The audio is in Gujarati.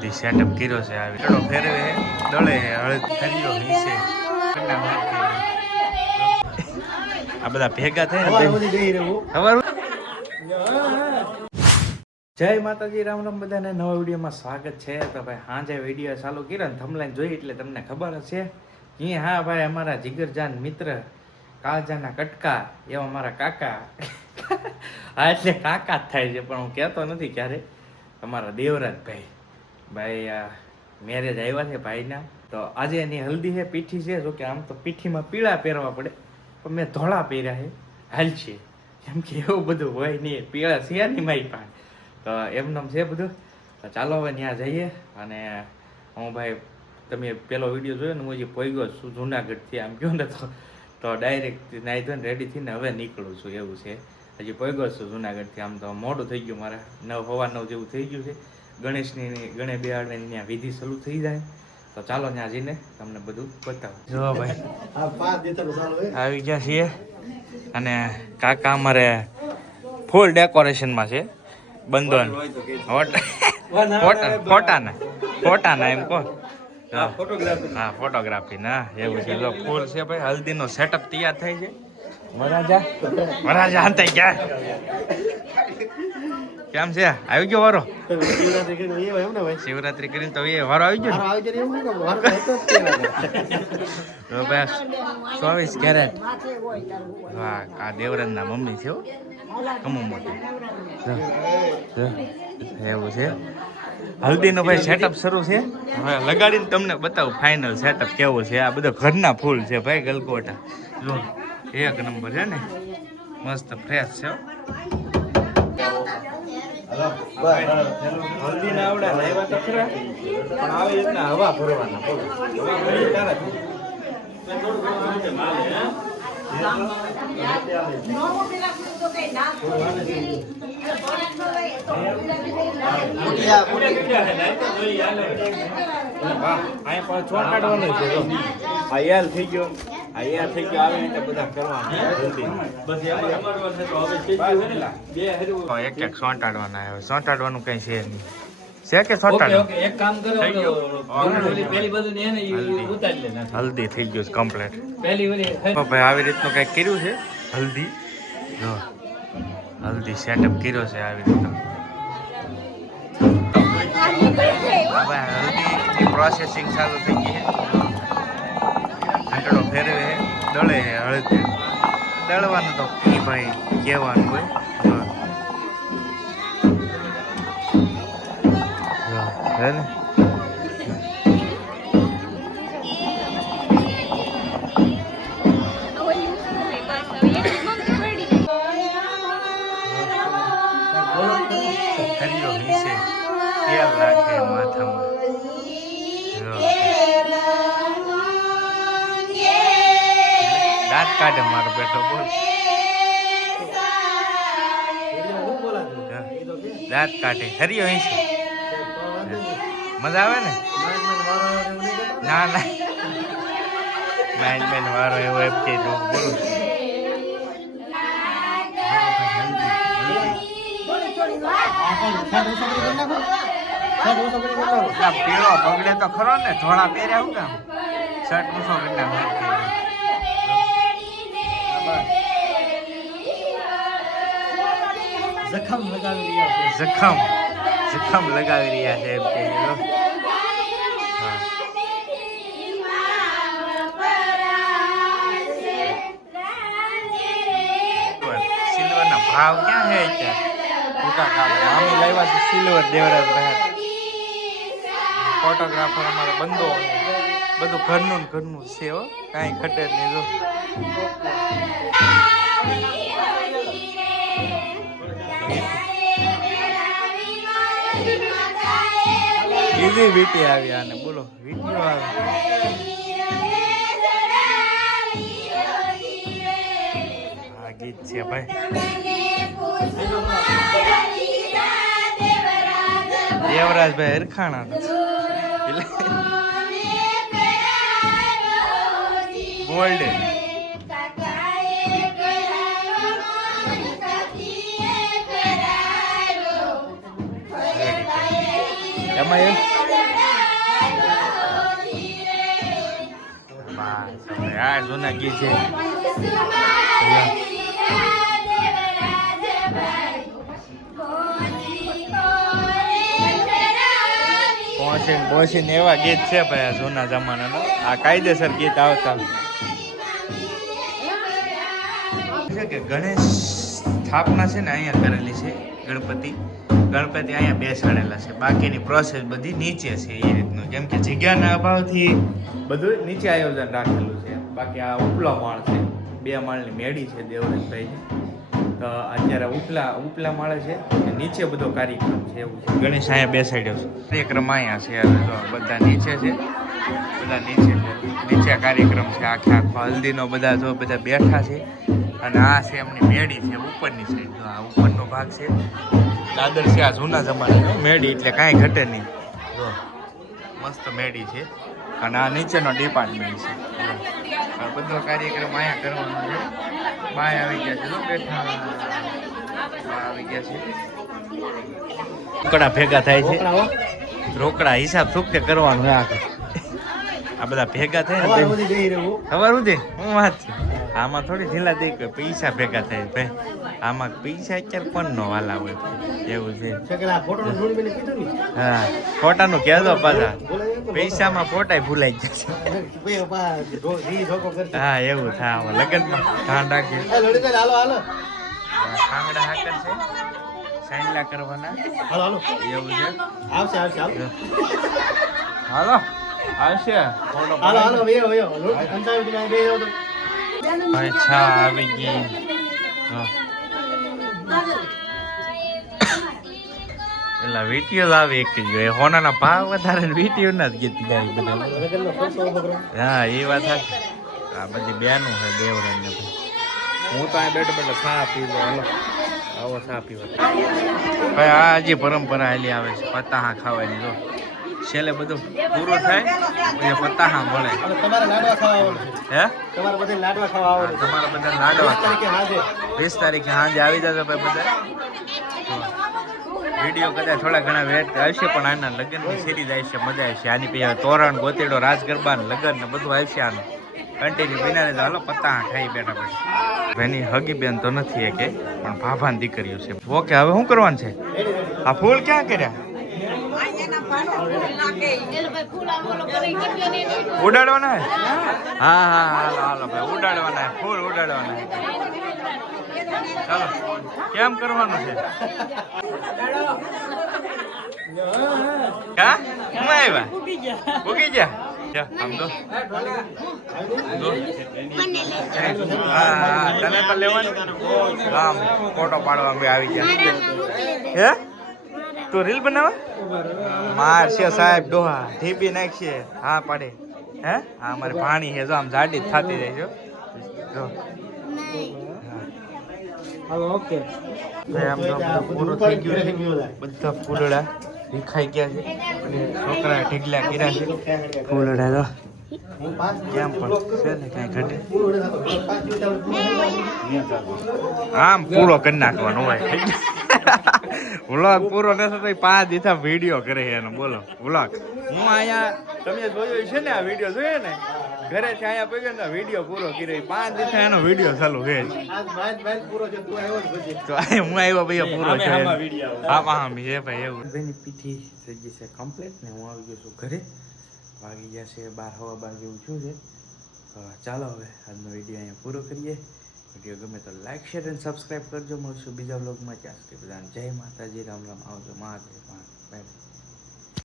હલ્દી સેટઅપ કર્યો છે આવી. ચડો ફેરવે. દળે હળદ ફેર્યો મીસે આ બધા ભેગા થાય ને ખબર જય માતાજી રામ રામ બધાને. નવા વિડીયોમાં સ્વાગત છે. તો ભાઈ સાંજે વીડિયો ચાલુ કર્યો ને થમલાઈને જોઈ એટલે તમને ખબર હશે. કે હા ભાઈ અમારા જીગરજાન મિત્ર કાળજાના કટકા એવા મારા કાકા. હા એટલે કાકા જ થાય છે પણ હું કહેતો નથી ક્યારે અમારા દેવરાજભાઈ. ભાઈ આ મેરેજ આવ્યા છે ભાઈના. તો આજે એની હલ્દી છે, પીઠી છે. જો કે આમ તો પીઠીમાં પીળા પહેરવા પડે. પણ મેં ધોળા પહેર્યા છે. હાલ છે. કેમ કે એવું બધું હોય નહીં. પીળા છે નહીં મારી પાસે. તો એમનેમ છે બધું. તો ચાલો હવે ત્યાં જઈએ. અને હું ભાઈ, તમે પેલો વીડિયો જોયો ને, હું હજી પોઈગો છું, જુનાગઢથી આમ કહો ને તો. તો ડાયરેક્ટ નાહી ધોઈને રેડી થઈને હવે નીકળું છું. એવું છે. હજી પોઈગો છું જુનાગઢથી. આમ તો મોડું થઈ ગયું મારે. નવ હવા નવ જેવું થઈ ગયું છે. ગણેશની ગણે બિહારની ત્યાં વિધિ શરૂ થઈ જાય. તો ચાલો ત્યાં જઈને તમને બધું બતાવું. જો ભાઈ. આવી ગયા છીએ. અને કાકા અમારે ફૂલ ડેકોરેશનમાં છે. બંધન. ફોટાના. ફોટાના એમ કહો હા ફોટોગ્રાફી ના. એવું છે. ફૂલ છે ભાઈ. હલ્દીનો સેટઅપ તૈયાર થાય છે. વરાજા વરાજા અંતે ગયા. કેમ છે? આવી ગયો વારો? શિવરાત્રી કરીને તો એ વારો આવી ગયો બસ ચોવીસ કેરેટ. વાહ આ દેવરનના મમ્મી છે હો. કમુ મોટી. એવું છે. હલ્દીનું ભાઈ સેટઅપ શરૂ છે. હવે લગાડીને તમને બતાવું ફાઇનલ સેટઅપ કેવો છે. આ બધા ઘરના ફૂલ છે ભાઈ ગલકોટા જો એક નંબર છે ને. મસ્ત ફ્રેશ છે હો. હલ્દી ના આવડે ને તો ખરા પણ આવી રીતના હવા ભરવાના અહીંયા પણ ચોંટાડવાનું છે જો. આ યાર થઈ ગયો યાર થઈ ગયો આવી રીતે બધા કરવાના એક એક સોંટાડવાના આવે સોંટાડવાનું કઈ છે નહીં. છે કે સોંટાડવાનું ઓકે એક કામ કરો થઈ ગયું? તો ઓલી પેલી બધું ને એને હલ્દી. ઉતારી હલ્દી થઈ ગયું છે કમ્પ્લીટ પેલી ઓલી ભાઈ આવી રીતનું કઈ કર્યું છે? હલ્દી? જો. હલ્દી સેટઅપ કર્યો છે આવી રીતનો. હા. ભાઈ પ્રોસેસિંગ ચાલુ થઈ ગઈ છે. ઘંટડો ફેરવે છે, દળે છે હળદ દળવાનું તો ઈ ભાઈ કહેવાનું હોય જો. જો, હે ને ખરીયો મીસે તેલ નાખે માથામાં દાંત કાઢે મારો બેટો બોલ. દાંત કાઢે. હરિયો મીસે મજા આવે ને? ના ના. માઇન મેન વારો એવો એમ કે જો બોલું પીળો બગડે તો ખરો ને થોડા પહેર્યા હું કામ? શર્ટ મૂસો કરી જખમ લગાવી રહ્યા છે. જખમ જખમ લગાવી રહ્યા છે એમ કે સિલ્વરના ભાવ ક્યાં છે અત્યારે? મામી લાવ્યા છે સિલ્વર દેવરાજ ફોટોગ્રાફર અમારે બંધો બધું ઘરનું ઘરનું છે હો. કાંઈ ઘટે નહીં જો. બીજી વીટી આવી આને, બોલો, વીટીઓ આવે. આ ગીત છે ભાઈ. દેવરાજભાઈ હરખાણા એટલે ગોલ્ડ એમાં એ? આ જૂના ગીત છે. પહોંચીને પહોંચીને એવા ગીત છે ભાઈ જૂના જમાનાના. આ કાયદેસર ગીત આવતા. છે કે ગણેશ સ્થાપના છે ને અહીંયા કરેલી છે ગણપતિ? ગણપતિ અહીંયા બેસાડેલા છે. બાકીની પ્રોસેસ બધી નીચે છે એ રીતનું. કેમ કે જગ્યાના અભાવથી બધું નીચે આયોજન રાખેલું છે. બાકી આ ઉપલો માળ છે. બે માળની મેળી છે દેવરાજભાઈ તો અત્યારે ઉપલા ઉપલા માળે છે નીચે બધો કાર્યક્રમ છે એવું છે. ગણેશ અહીંયા બેસાડ્યો છે. કાર્યક્રમ અહીંયા છે બધા નીચે છે. બધા નીચે છે. નીચે કાર્યક્રમ છે. આખે આખો હલ્દીનો બધા જો બધા બેઠા છે. અને આ છે એમની મેળી છે ઉપરની સાઈડ તો આ ઉપરનો ભાગ છે. દાદર છે આ જૂના જમાના મેળી એટલે કાંઈ ઘટે નહીં. જો મસ્ત મેળી છે. અને આ નીચેનો ડિપાર્ટમેન્ટ છે. આ બધો કાર્યક્રમ અહીંયા કરવાનો છે. બાય આવી ગયા છે. બેઠા. આવી ગયા છે. રોકડા ભેગા થાય છે. રોકડા હિસાબ સુખતે કરવાનું છે આ આ બધા ભેગા થાય ને તે- ખબર હું વાત છે. આમાં થોડી ઢીલા દે કે પૈસા ભેગા થાય ભાઈ. આમાં પૈસા અત્યારે કોણ નો વાલા હોય એવું છે. હા ફોટાનું કહેતો પાછા. પૈસામાં ફોટા ભૂલાઈ જશે હા એવું થાય લગ્નમાં ધ્યાન રાખીએ. ખાંગડા હાકર છે. સાંજલા કરવાના. એવું છે. હાલો. આવશે. ફોટો ભાઈ છા આવી ગઈ. હા. એલા વીટીઓ આવે એક જ હોય હોનાના ભાવ વધારે વીટીઓ ના જ ગીત ગાય બધા. હા એ વાત આ બધી બેનું છે દેવરાજ ને હું તો આ બેઠો બેઠો ખા પી લો હાલો. આવો સા પીવા. ભાઈ આ હજી પરંપરા હાલી આવે છે પતાહા ખાવાની જો. છેલ્લે બધું પૂરું થાય પછી પતાહા મળે. તમારે લાડવા ખાવા આવડે હે? તમારે બધે લાડવા ખાવા આવડે તમારા બધા લાડવા. તારીખે હાજે. વીસ તારીખે સાંજે આવી જશે ભાઈ બધા. વીડિયો કદાચ થોડા ઘણા વેટ આવશે પણ આના લગ્નની સિરીઝ આવશે મજા આવશે. આની પછી તોરણ ગોતેડો રાજ ગરબા ને લગ્ન ને બધું આવશે આનું. કન્ટિન્યુ બિના તો હાલો પત્તા ખાઈ બેઠા પછી એની હગી બેન તો નથી એ કે પણ ભાભાની દીકરીઓ છે. ઓકે હવે શું કરવાનું છે? આ ફૂલ ક્યાં કર્યા? ઉડાડવાના હા? હા હાલો હાલો ભાઈ, ઉડાડવાના ફૂલ ઉડાડવાના ચાલો, કેમ કરવાનું છે? હા હું આવ્યા? ઉગી ગયા? તો. તને પણ લેવાનું ફોટો પાડવા આવી ગયા. હે? તું રીલ બનાવા? માર છે સાહેબ ડોહા ઢીબી નાખશે. હા પાડે. હે? હા મારે પાણી છે. જો આમ જાડી જ થતી જાય છે જો. હવે ઓકે. આમ તો પૂરું થઈ ગયું છે. બધા ફૂલડા વિખાઈ ગયા છે. અને છોકરા ઢીગલા કર્યા છે. ફૂલડા તો કેમ પણ છે ને કાંઈ ઘટે? આમ પૂરો કરી નાખવાનો હોય. વ્લોગ પૂરો ન થતો પાંચ દિવસ વીડિયો કરે એનો. બોલો વ્લોગ. હું અહીંયા તમે જોયો છે ને આ વીડિયો જોયો ને? ઘરેથી અહીંયા પગ્યો ને વીડિયો પૂરો કર્યો. પાંચ દિવસ એનો વીડિયો ચાલુ છે. તું હું આવ્યો ભાઈ પૂરો છે હા હા છે ભાઈ એવું. બેની પીઠી થઈ ગઈ છે કમ્પ્લીટ ને હું આવી ગયો છું ઘરે. વાગી છે બાર, હવા બાર જેવું છું. છે ચાલો હવે આજનો વીડિયો અહીંયા પૂરો કરીએ. વીડિયો ગમે તો લાઈક શેર અને સબસ્ક્રાઈબ કરજો. મળશું બીજા બ્લોગમાં ત્યાં સુધી બધાને જય માતાજી. રામ રામ. આવજો. મહાદેવ. બાય.